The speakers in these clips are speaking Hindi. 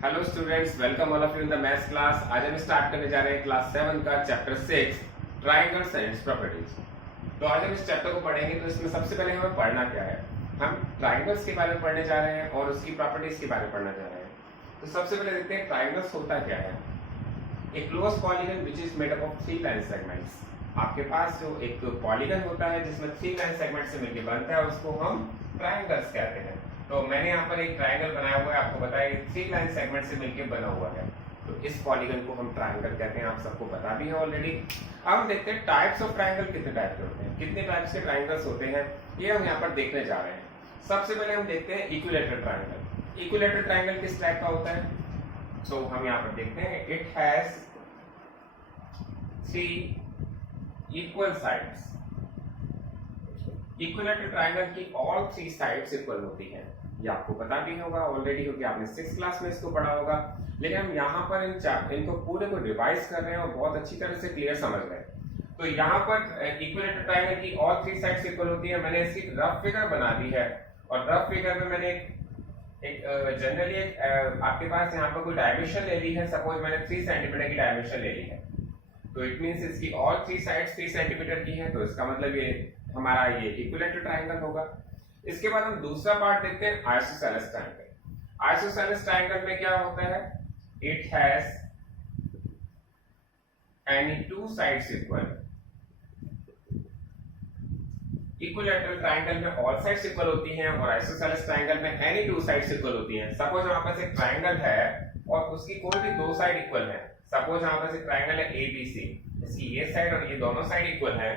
Hello students, welcome all of you in the maths class. आज हम स्टार्ट करने जा रहे हैं क्लास 7 का chapter 6 triangles and its properties. तो आज हम इस चैप्टर को पढ़ेंगे। तो इसमें सबसे पहले हमें पढ़ना क्या है, हम ट्रायंगल्स के बारे में पढ़ने जा रहे हैं और उसकी प्रॉपर्टीज के बारे में पढ़ना जा रहे हैं। तो सबसे पहले देखते हैं ट्रायंगल्स होता क्या है। A close polygon which is made up of 3 line segments. आपके पास जो एक पॉलीगन होता है जिसमें 3 लाइन सेगमेंट से मिलकर बनता है उसको हम ट्रायंगल्स कहते हैं। तो मैंने यहाँ पर एक ट्रायंगल बनाया हुआ है, आपको बताया 3 लाइन सेगमेंट से मिलकर बना हुआ है। तो इस पॉलीगन को हम ट्रायंगल कहते हैं, आप सबको पता भी है ऑलरेडी। अब हम देखते हैं टाइप्स ऑफ ट्रायंगल कितने टाइप के होते हैं, कितने टाइप्स के ट्रायंगल्स होते हैं, ये हम यहाँ पर देखने जा रहे हैं। सबसे पहले हम देखते हैं इक्विलैटरल ट्रायंगल। इक्विलैटरल ट्रायंगल किस टाइप का होता है, तो हम यहाँ पर देखते हैं it has 3 equal sides. Equilateral triangle की ऑल 3 साइड्स इक्वल होती हैं। ये आपको पता भी होगा ऑलरेडी, क्योंकि आपने 6th क्लास में इसको पढ़ा होगा। लेकिन हम यहाँ पर इनको पूरे को रिवाइज कर रहे हैं और बहुत अच्छी तरह से क्लियर समझ रहे हैं। तो यहाँ पर इक्विलैटरल ट्रायंगल की ऑल 3 साइड्स इक्वल होती है। मैंने इसकी रफ फिगर बना दी है और रफ फिगर में मैंने एक जनरली आपके पास यहाँ पर कोई डायमेंशन ले ली है। सपोज मैंने 3 सेंटीमीटर की डायमेंशन ले ली है, तो इट मींस इसकी ऑल 3 साइड्स 3 सेंटीमीटर की है। तो इसका मतलब ये हमारा ये इक्विलैटरल ट्रायंगल होगा। इसके बाद हम दूसरा पार्ट देखते हैं आइसोसेलेस ट्रायंगल। आइसोसेलेस ट्रायंगल में क्या होता है, it has any 2 sides equal. Equilateral triangle में ऑल साइड्स इक्वल होती हैं और आइसोसेलेस ट्रायंगल में एनी 2 साइड्स इक्वल होती हैं। सपोज हमारे पास एक ट्रायंगल है और उसकी कोई भी 2 साइड इक्वल है। सपोज हमारे पास एक ट्रायंगल है ABC, इसकी ये साइड और ये दोनों साइड इक्वल है।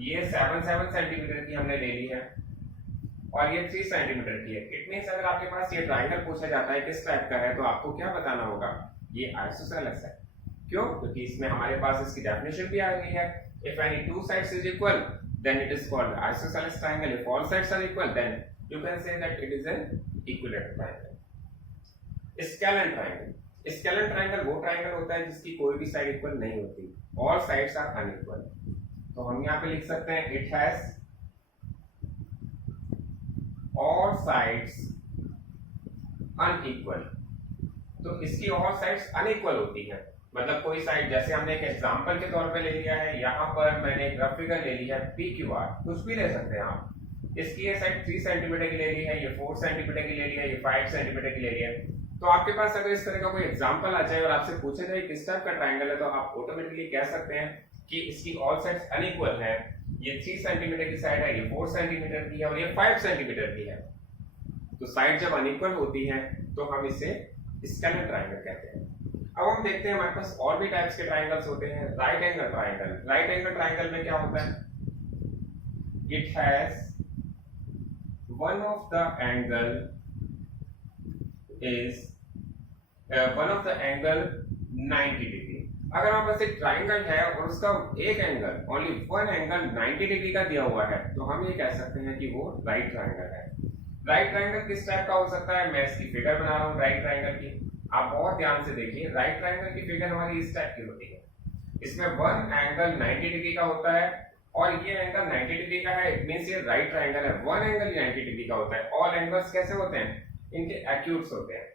ये 7 सेंटीमीटर की हमने ले ली है और ये 3 सेंटीमीटर की है। इट मींस अगर आपके पास ये ट्रायंगल पूछा जाता है किस टाइप का है, तो आपको क्या बताना होगा, ये आइसोसेलेस है। क्यों? क्योंकि इसमें हमारे पास इसकी डेफिनेशन भी आ गई है। If any 2 sides is equal then it is called isosceles triangle. If all sides are equal, then you can say that it is an equilateral triangle. Scalene triangle. Scalene triangle वो ट्रायंगल होता है जिसकी कोई भी साइड इक्वल नहीं होती, all sides are unequal। तो हम यहाँ पे लिख सकते हैं it has all sides unequal। तो इसकी all sides unequal होती है, मतलब कोई साइड, जैसे हमने एक एग्जांपल के तौर पे ले लिया है। यहाँ पर मैंने एक रफ फिगर ले ली है PQR, कुछ भी ले सकते हैं आप। इसकी ये साइड 3 सेंटीमीटर की ले ली है, ये 4 सेंटीमीटर की ले ली है, ये 5 सेंटीमीटर की ले ली है। तो आपके पास अगर इस तरह का कोई एग्जांपल आ जाए और आपसे पूछे जाए किस टाइप का ट्रायंगल है, तो आप ऑटोमेटिकली कह सकते हैं कि इसकी ऑल साइड्स अनइक्वल है। ये 3 सेंटीमीटर की साइड है, ये 4 सेंटीमीटर की है और ये 5 सेंटीमीटर की है। तो साइड जब अनइक्वल होती है तो हम इसे स्केलेन ट्रायंगल कहते हैं। अब हम देखते हैं हमारे पास और भी टाइप्स के ट्रायंगल्स होते हैं। Right angle triangle. Right angle triangle में क्या होता है, it has one of the angle 90 degree. अगर हमारे पास एक ट्रायंगल है और उसका एक angle, only one angle 90 degree का दिया हुआ है, तो हम ये कह सकते हैं कि वो राइट ट्रायंगल है। राइट ट्रायंगल किस टाइप का हो सकता है, मैं इसकी फिगर बना रहा हूँ राइट ट्रायंगल की। आप बहुत ध्यान से देखिए, राइट ट्रायंगल की फिगर हमारी इस टाइप की होती है। इसमें वन एंगल 90 डिग्री का होता है और ये एंगल 90 डिग्री का है। इट मींस ये राइट ट्रायंगल है। वन एंगल 90 डिग्री का होता है। ऑल एंगल्स कैसे होते हैं, इनके एक्यूट्स होते हैं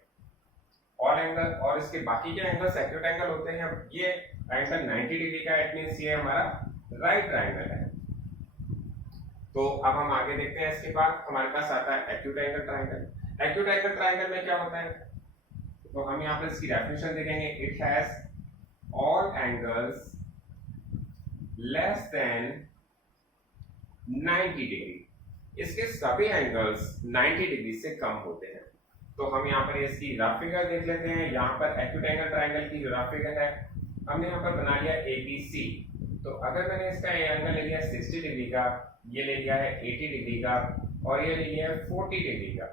ऑल एंगल, और इसके बाकी के एंगल्स एक्यूट एंगल होते हैं। ये एंगल 90 डिग्री का, इट मींस ये हमारा राइट ट्रायंगल है। तो अब हम आगे देखते हैं। इसके बाद हमारे पास आता है acute angle triangle. Acute angle triangle में क्या होता है, तो हम यहाँ पर इसकी डेफिनेशन देखेंगे। It has all angles less than 90 degree. इसके सभी एंगल्स 90 डिग्री से कम होते हैं। तो हम यहाँ पर इसकी रफ फिगर देख लेते हैं। यहाँ पर एक्यूट एंगल ट्रायंगल की जो रफ फिगर है, हमने यहाँ पर बना लिया ABC। तो अगर मैंने इसका एंगल ले लिया 60 डिग्री का, ये ले लिया है 80 डिग्री का और ये ले लिया है 40 डिग्री का,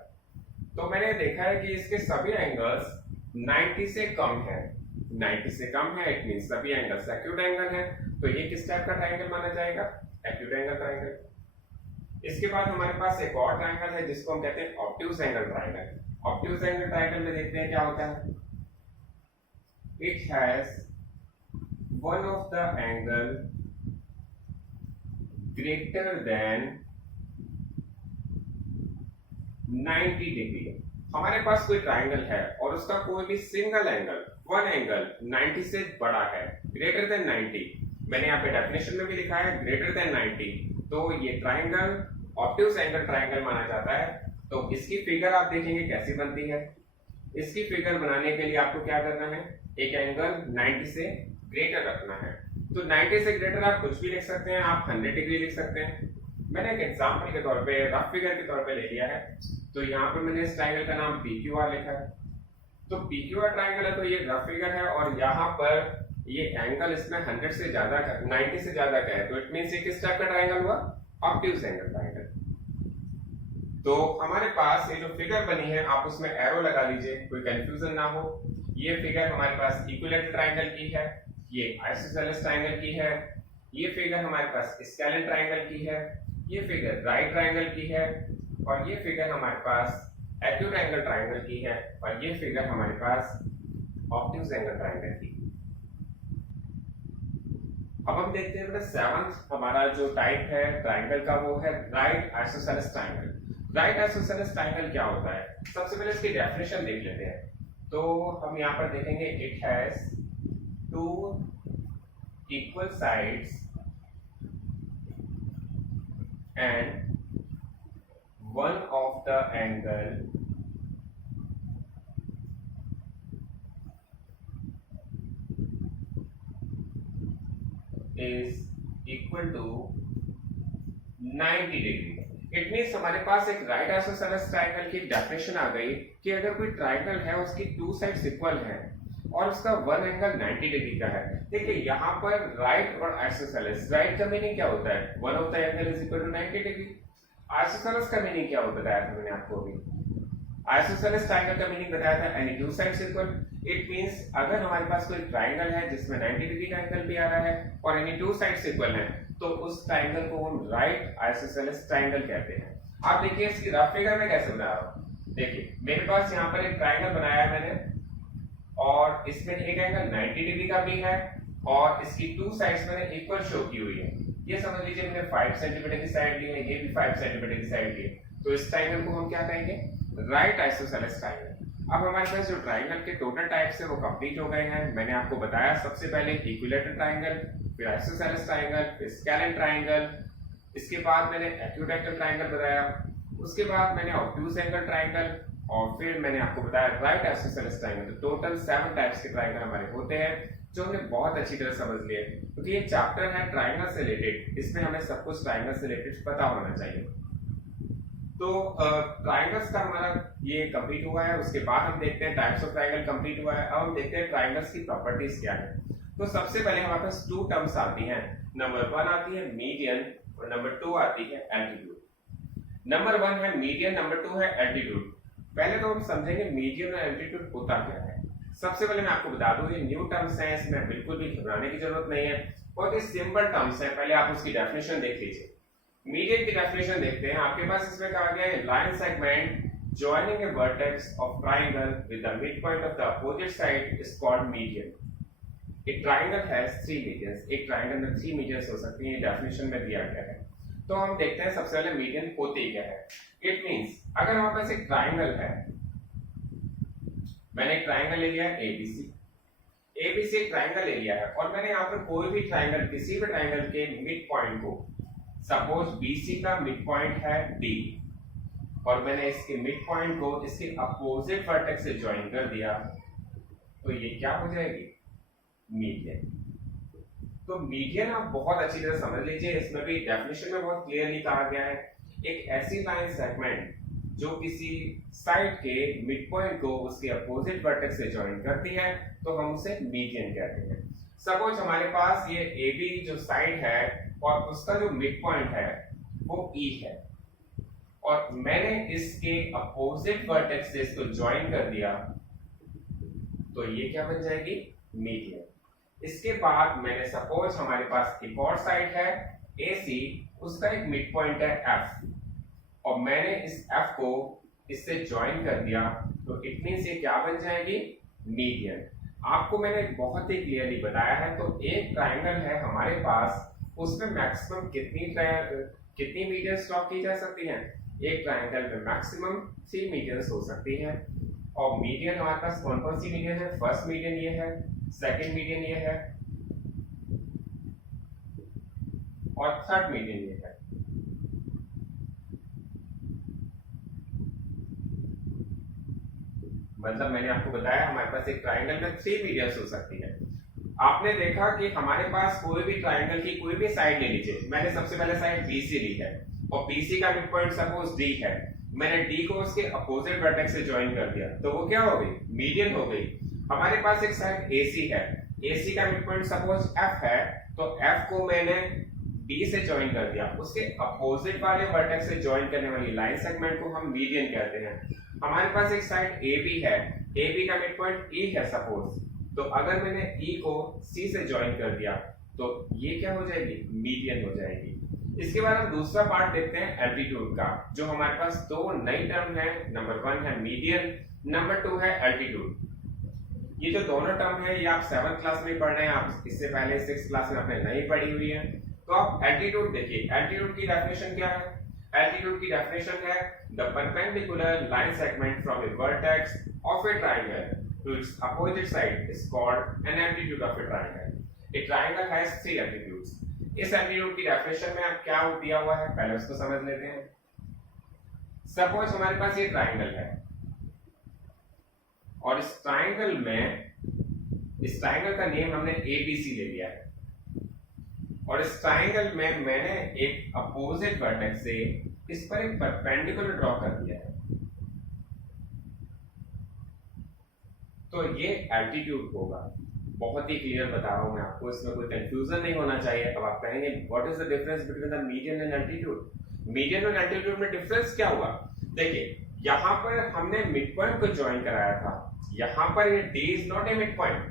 तो मैंने देखा है कि इसके सभी एंगल्स 90 से कम है। 90 से कम है, इट मींस सभी एंगल्स एक्यूट एंगल है। तो ये किस टाइप का ट्रायंगल माना जाएगा, एक्यूट एंगल ट्रायंगल। इसके बाद हमारे पास एक और ट्रायंगल है जिसको हम कहते हैं obtuse angle triangle. Obtuse angle triangle में देखते हैं क्या होता है। It has one of the angle greater than 90 degree. हमारे पास कोई ट्राइंगल है और उसका कोई भी सिंगल एंगल, वन एंगल 90 से बड़ा है, ग्रेटर देन 90, मैंने यहाँ पे डेफिनेशन में भी लिखा है ग्रेटर देन 90, तो ये ट्राइंगल ऑब्ट्यूज एंगल ट्राइंगल माना जाता है। तो इसकी फिगर आप देखेंगे कैसी बनती है। इसकी फिगर बनाने के लिए आपको क्या करना है, एक एंगल 90 से ग्रेटर रखना है। तो 90 से ग्रेटर आप कुछ भी लिख सकते हैं, आप 100 डिग्री लिख सकते हैं। मैंने एक एग्जांपल के तौर पे, रफ फिगर के तौर पे ले लिया है। तो यहाँ पे मैंने इस ट्राइंगल का नाम PQR लिखा है। तो PQR ट्राइंगल है, तो ये रफ फिगर है और यहाँ पर ये एंगल इसमें 100 से ज्यादा का, 90 से ज्यादा का है, तो इट मींस ये किस टाइप का ट्राइंगल हुआ, ऑब्ट्यूज एंगल ट्राइंगल। तो हमारे पास ये जो फिगर बनी है, आप उसमें एरो लगा लीजिए, कोई कंफ्यूजन ना हो। ये फिगर हमारे पास इक्विलेटरल ट्राइंगल की है, ये आइसोसेलेस ट्राइंगल की है, ये फिगर हमारे पास स्केलेन ट्राइंगल की है, ये फिगर राइट ट्राइंगल की है, और ये फिगर हमारे पास एक्यूट एंगल ट्राइंगल की है, और ये फिगर हमारे पास ऑब्ट्यूज एंगल ट्राइंगल की। अब हम देखते हैं बेटा सेवंथ हमारा जो टाइप है ट्राइंगल का, वो है right isosceles triangle. Right isosceles triangle क्या होता है, सबसे पहले इसकी डेफिनेशन देख लेते हैं। तो हम यहाँ पर देखेंगे, it has two equal sides and one of the angle is equal to 90 degree. It means हमारे पास एक राइट आइसोसेलेस ट्राइंगल की डेफिनेशन आ गई कि अगर कोई ट्राइंगल है, उसकी टू साइड्स इक्वल है और उसका वन एंगल 90 डिग्री का है। देखिए यहाँ पर राइट और आइसोसेलेस, राइट का मीनिंग क्या होता है, one of the angle is equal to 90 degree. Isosceles का मीनिंग क्या होता है, बताया था मैंने आपको अभी। आइसोसेलेस ट्राइंगल का मीनिंग बताया था any two sides equal. It means अगर हमारे पास कोई ट्राइंगल है जिसमें 90 डिग्री का एंगल भी आ रहा है और एनी टू साइड्स इक्वल है, तो उस ट्राइंगल को हम राइट आइसोसेलेस ट्राइंगल कहते हैं। आप देखिए इसकी रफ फिगर में कैसे बना रहा हूं। देखिए मेरे पास यहाँ पर एक ट्राइंगल बनाया है मैंने, और इसमें एक एंगल 90 डिग्री का भी है और इसकी टू साइड्स मैंने इक्वल शो की हुई है। ये समझ लीजिए मैंने 5 सेंटीमीटर की साइड ली है, ये भी 5 सेंटीमीटर की साइड ली है, तो इस ट्राइंगल को हम क्या कहेंगे, राइट आइसोसेलेस ट्राइंगल। अब हमारे पास जो ट्राइंगल के टोटल टाइप्स है वो कंप्लीट हो गए हैं। मैंने आपको बताया सबसे पहले इक्विलेटरल ट्राइंगल, फिर आइसोसेलेस ट्राइंगल, फिर स्केलेन ट्राइंगल, इसके बाद मैंने एक्यूट एंगल ट्राइंगल बताया, उसके बाद मैंने ऑब्ट्यूज एंगल ट्राइंगल, और फिर मैंने आपको बताया राइट आइसोसेलेस ट्राइंगल। तो टोटल 7 टाइप्स के ट्राइंगल हमारे होते हैं, जो हमने बहुत अच्छी तरह समझ लिए, क्योंकि ये चैप्टर है ट्राइंगल से रिलेटेड, इसमें हमें सब कुछ ट्राइंगल से रिलेटेड पता होना चाहिए। तो ट्राइंगल्स का हमारा ये कंप्लीट हुआ है। उसके बाद हम देखते हैं टाइप्स ऑफ ट्राइंगल कंप्लीट हुआ है। अब हम देखते हैं ट्राइंगल्स की प्रॉपर्टीज क्या है। तो सबसे पहले हमारे पास 2 टर्म्स आती हैं, नंबर 1 आती है मीडियन और नंबर 2 आती है एल्टीट्यूड। नंबर 1 है मीडियन, नंबर 2 है एल्टीट्यूड। पहले तो हम समझेंगे मीडियन और एल्टीट्यूड होता क्या है। सबसे पहले मैं आपको बता दूं, ये न्यू टर्म्स हैं, इसमें बिल्कुल भी घबराने की जरूरत नहीं है, बहुत ही सिंपल टर्म्स हैं। पहले आप उसकी डेफिनेशन देख लीजिए। मीडियन की डेफिनेशन देखते हैं। आपके पास इसमें कहा गया है line segment joining a vertex of triangle with the midpoint of the opposite side is called median. A triangle has 3 medians. एक ट्राइंगल में 3 medians हो सकती हैं, ये डेफिनेशन में दिया गया है। तो हम देखते हैं सबसे पहले मीडियन होते क्या है। इट मींस अगर हमारे पास एक ट्राइंगल है, मैंने एक ट्राइंगल ले लिया है एबीसी, एबीसी एक ट्राइंगल ले लिया है और मैंने यहाँ पर कोई भी ट्राइंगल, किसी भी ट्राइंगल के मिड पॉइंट को, सपोज बीसी का मिड पॉइंट है डी, और मैंने इसके मिड पॉइंट को इसके अपोजिट वर्टेक्स से ज्वाइन कर दिया, तो ये क्या हो जाएगी, मीडियन। तो मीडियन आप बहुत अच्छी तरह समझ लीजिए, इसमें भी डेफिनेशन में बहुत क्लियरली कहा गया है, एक ऐसी लाइन सेगमेंट जो किसी साइड के मिड पॉइंट को उसके अपोजिट वर्टेक्स से ज्वाइन करती है, तो हम उसे मीडियन कहते हैं। सपोज हमारे पास ये AB जो साइड है और उसका जो मिड पॉइंट है वो E है, और मैंने इसके अपोजिट वर्टेक्स से इसको ज्वाइन कर दिया, तो ये क्या बन जाएगी, मीडियन। इसके बाद मैंने सपोज हमारे पास एक और साइड है AC, उसका एक मिड पॉइंट है F, और मैंने इस F को इससे ज्वाइन कर दिया, तो इट मींस ये क्या बन जाएगी, मीडियन। आपको मैंने बहुत ही क्लियरली बताया है। तो एक ट्राइंगल है हमारे पास, उसमें मैक्सिमम कितनी मीडियन ड्रॉ की जा सकती हैं, एक ट्राइंगल में मैक्सिमम 3 मीडियंस हो सकती है। और मीडियन हमारे पास कौन कौन सी मीडियन है? फर्स्ट मीडियन ये है, सेकंड मीडियन ये है और थर्ड मीडियन ये है। मतलब मैंने आपको बताया हमारे पास एक ट्राइंगल में 3 मीडियंस हो सकती है। आपने देखा कि हमारे पास कोई भी ट्राइंगल की कोई भी साइड ले लीजिए। मैंने सबसे पहले साइड BC ली है और BC का मिड पॉइंट सपोज D है। मैंने D को उसके अपोजिट वर्टेक्स से ज्वाइन कर दिया तो वो क्या हो गई? मीडियन हो गई। हमारे पास एक साइड AC है, AC का मिड पॉइंट सपोज F है तो F को मैंने B से ज्वाइन कर दिया, उसके अपोजिट वाले वर्टेक्स से ज्वाइन करने वाली लाइन सेगमेंट को हम मीडियन कहते हैं। हमारे पास एक साइड AB है, AB का मिड पॉइंट E है सपोज, तो अगर मैंने E को C से ज्वाइन कर दिया तो ये क्या हो जाएगी? मीडियन हो जाएगी। इसके बाद हम दूसरा पार्ट देखते हैं एल्टीट्यूड का, जो हमारे पास दो नई टर्म है। नंबर 1 है मीडियन, नंबर 2 है एल्टीट्यूड। ये जो दोनों टर्म है ये आप 7th क्लास में पढ़ रहे हैं, आप इससे पहले 6th क्लास में आपने नहीं पढ़ी हुई है। तो आप एल्टीट्यूड देखिए, एल्टीट्यूड की डेफिनेशन क्या है? एल्टीट्यूड की डेफिनेशन है the perpendicular line segment from A vertex of A triangle to its opposite side is called an altitude of a triangle. A triangle has 3 altitudes. इस altitude की डेफिनेशन में आप क्या दिया हुआ है पहले उसको समझ लेते हैं। सपोज हमारे पास ये ट्राइंगल है और इस ट्राइंगल का नेम हमने ABC ले लिया है और इस ट्राइंगल में मैंने एक अपोजिट वर्टेक्स से इस पर एक परपेंडिकुलर ड्रॉ कर दिया है। तो ये एल्टीट्यूड होगा। बहुत ही क्लियर बता रहा हूं मैं आपको, इसमें कोई कंफ्यूजन नहीं होना चाहिए। अब आप कहेंगे what is the difference between the median and altitude? Median और एल्टीट्यूड में डिफरेंस क्या हुआ? देखिए, यहां पर हमने मिड पॉइंट को ज्वाइन कराया था, यहां पर ये D is not a mid point.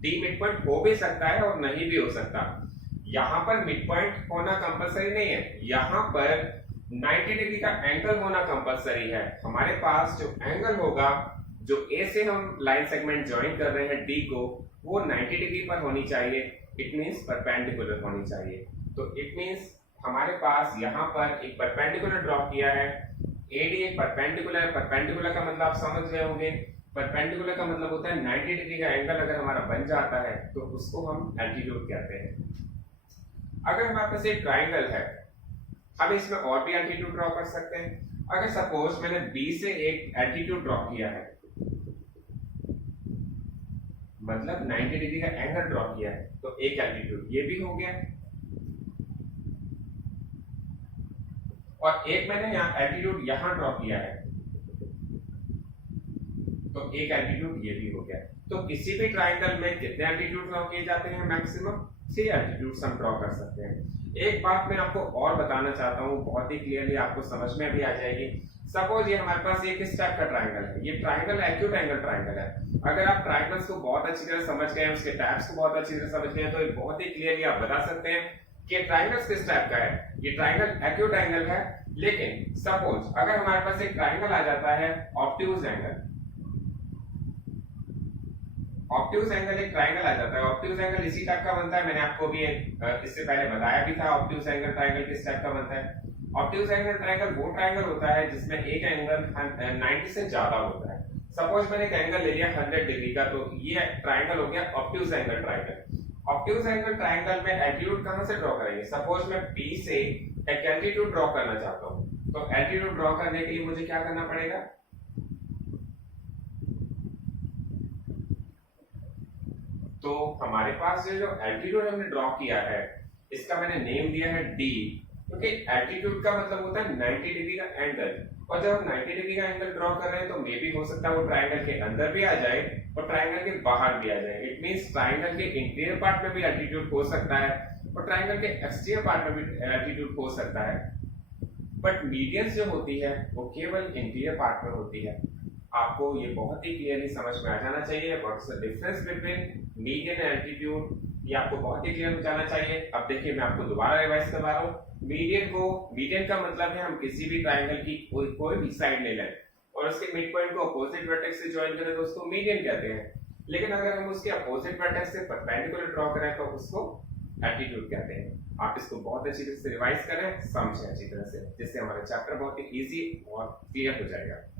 D mid point हो भी सकता है और नहीं भी हो सकता। यहां पर मिड पॉइंट होना कंपलसरी नहीं है, यहां पर 90 डिग्री का एंगल होना कंपलसरी है। हमारे पास जो एंगल होगा, जो A से हम लाइन सेगमेंट ज्वाइन कर रहे हैं D को, वो 90 डिग्री पर होनी चाहिए। इट मींस परपेंडिकुलर होनी चाहिए। तो इट मींस हमारे पास यहाँ पर एक परपेंडिकुलर ड्रॉ किया है। AD एक परपेंडिकुलर, परपेंडिकुलर का मतलब आप समझ गए होंगे। परपेंडिकुलर का मतलब होता है 90 डिग्री का एंगल अगर हमारा बन जाता है तो उसको हम एल्टीट्यूड कहते हैं। अगर हमारे पास एक ट्राइंगल है, हम इसमें और भी एल्टीट्यूड ड्रॉ कर सकते हैं। अगर सपोज मैंने B से एक एल्टीट्यूड ड्रॉ किया है, मतलब 90 डिग्री का एंगल ड्रॉ किया है, तो एक एल्टीट्यूड ये भी हो गया और एक मैंने यहाँ एल्टीट्यूड यहाँ ड्रॉ किया है, तो एक एल्टीट्यूड ये भी हो गया। तो किसी भी ट्राइंगल में कितने एल्टीट्यूड ड्रॉ किए जाते हैं? मैक्सिमम 3 एल्टीट्यूड्स हम ड्रॉ कर सकते हैं। एक बात मैं आपको और बताना चाहता हूँ, बहुत ही क्लियरली आपको समझ में भी आ जाएगी। सपोज ये हमारे पास ये किस टाइप का ट्राइंगल है? ये ट्राइंगल एक्यूट एंगल ट्राइंगल है। अगर आप ट्राइंगल्स को बहुत अच्छी तरह समझ गए, उसके टाइप्स को बहुत अच्छी तरह समझ गए, तो बहुत ही क्लियरली आप बता सकते हैं कि ट्राइंगल्स किस टाइप का है। ये ट्राइंगल एक्यूट एंगल है। लेकिन सपोज अगर हमारे पास एक ट्राइंगल आ जाता है ऑब्ट्यूज एंगल, ऑब्ट्यूज एंगल एक ट्राइंगल आ जाता है। ऑब्ट्यूज एंगल इसी टाइप का बनता है, मैंने आपको भी इससे पहले बताया भी था ऑब्ट्यूज एंगल ट्राइंगल किस टाइप का बनता है। ऑब्ट्यूज एंगल ट्राइंगल वो ट्राइंगल होता है जिसमें एक एंगल 90 से ज्यादा होता है। सपोज मैंने एक एंगल ले लिया 100 डिग्री का, तो ये ट्राइंगल हो गया obtuse angle triangle. Obtuse angle triangle में एल्टीट्यूड कहां से ड्रॉ करेंगे? सपोज मैं P से एक एल्टीट्यूड ड्रॉ करना चाहता हूं, तो एल्टीट्यूड ड्रॉ करने के लिए मुझे क्या करना पड़ेगा? तो हमारे पास ये जो एल्टीट्यूड हमने ड्रॉ किया है, इसका मैंने नेम दिया है D, क्योंकि एल्टीट्यूड का मतलब होता है 90 डिग्री का एंगल। और जब हम 90 डिग्री का एंगल ड्रॉ कर रहे हैं तो मे भी हो सकता है वो ट्राइंगल के अंदर भी आ जाए और ट्राइंगल के बाहर भी आ जाए। इट मींस ट्राइंगल के इंटीरियर पार्ट में भी एल्टीट्यूड हो सकता है और ट्राइंगल के एक्सटीरियर पार्ट में भी एल्टीट्यूड हो सकता है। बट मीडियंस जो होती है वो केवल इंटीरियर पार्ट में होती है। आपको ये बहुत ही क्लियरली समझ में आ जाना चाहिए what's the difference between median and altitude, ये आपको बहुत ही क्लियर हो जाना चाहिए। अब देखिए मैं आपको दोबारा रिवाइज करवा रहा हूँ। मीडियन का मतलब है हम किसी भी ट्राइंगल की कोई भी साइड ले लें और उसके मिड पॉइंट को अपोजिट वर्टेक्स से ज्वाइन करें तो उसको मीडियन कहते हैं। लेकिन अगर हम उसके अपोजिट वर्टेक्स से परपेंडिकुलर ड्रॉ करें तो उसको एल्टीट्यूड कहते हैं। आप इसको बहुत अच्छी तरह से रिवाइज करें, समझें अच्छी तरह से, जिससे हमारा चैप्टर बहुत ही इजी और क्लियर हो जाएगा।